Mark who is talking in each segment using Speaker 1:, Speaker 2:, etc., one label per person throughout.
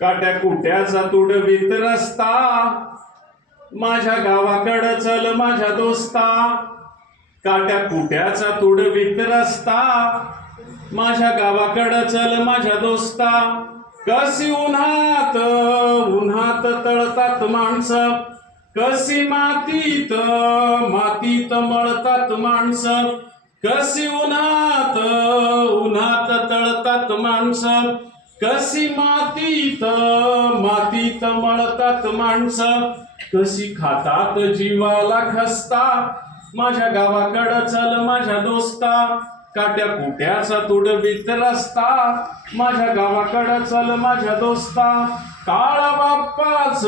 Speaker 1: काट्या कुट्याचा तुडवीत रस्ता. माझ्या गावाकडं चल माझ्या दोस्ता. काट्या कुट्याचा तुडवीत रस्ता. माझ्या गावाकडं चल माझ्या दोस्ता. कशी उन्हात उन्हात तळतात माणसं. कशी मातीत मातीत मळतात माणसं. कशी उन्हात उन्हात तळतात माणसं. कशी मातीत मातीत मळतात माणसं. कशी खातात जीवाला खसता. माझ्या गावाकडं चल माझ्या दोस्ता. काट्या कुट्याचा तुडवीत रस्ता. माझ्या गावाकडं चल माझ्या दोस्ता. काळा बाप्पाच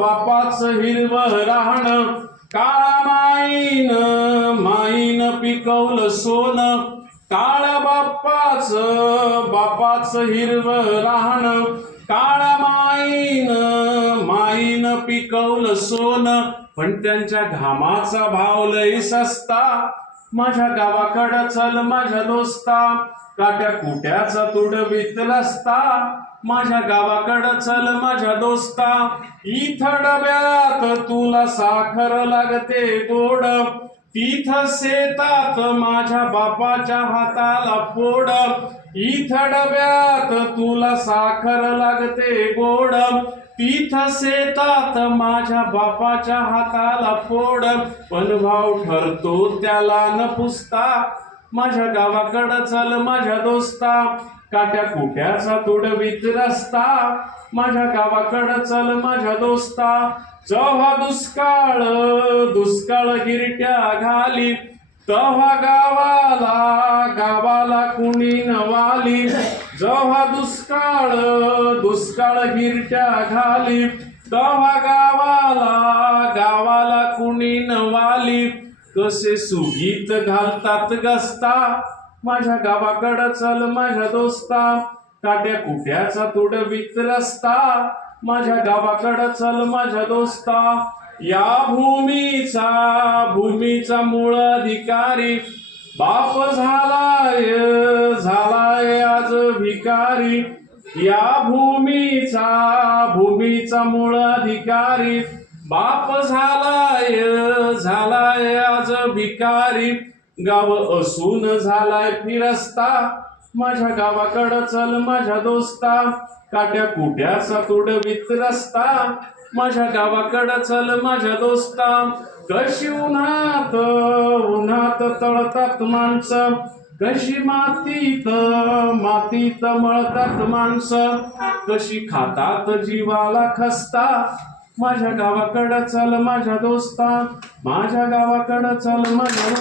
Speaker 1: बापाच हिरवं राहणं. काळा माईन माईन पिकवलं सोनं. काळा बाप्पाच बापाच हिरवं राहणं काळा माईन माईन पिकवलं सोन पण त्यांच्या घामाचा भाव लय सस्ता. माझ्या गावाकडं चल माझ्या दोस्ता काट्या कुट्याचा तुडवीत रस्ता माझ्या गावाकडं चल माझ्या दोस्ता इथं डब्यात तुला साखर लागते गोड. तिथं शेतात माझ्या बापाच्या हाताला फोड. इथ डब्यात तुला साखर लागते गोड. तिथं शेतात माझ्या बापाच्या हाताला फोड. पण भाव ठरतो त्याला न पुसता. माझ्या गावाकडं चल माझ्या दोस्ता. काट्या कुट्याचा तुडवीत रस्ता. माझ्या गावाकडं चल माझ्या दोस्ता. जेव्हा दुष्काळ दुष्काळ गिरट्या घाली तेव्हा गावाला गावाला कुणी नवाली. जेव्हा दुष्काळ दुष्काळ गिरट्या घाली तेव्हा गावाला गावाला कुणी नवाली. कसे सुगीत घालतात गस्ता? माझ्या गावाकडं चल माझ्या दोस्ता. काट्या कुट्याचा तुडवीत रस्ता माझ्या गावाकडं चल माझ्या दोस्ता. या भूमीचा भूमीचा मूळ अधिकारी. बाप झालाय झालाय आज भिकारी. या भूमीचा भूमीचा मूळ अधिकारी. बाप झालाय झालाय भिकारी गाव असून झालाय फिरस्ता. माझ्या गावाकडं चल माझ्या दोस्ता. काट्या कुट्याचा तुडवीत रस्ता माझ्या गावाकडं चल माझ्या दोस्ता. कशी उन्हात उन्हात तळतात माणसं. कशी मातीत मातीत मळतात माणसं. कशी खातात जीवाला खसता. माझ्या गावाकडं चल माझ्या दोस्ता. माझ्या गावाकडं चल माझ्या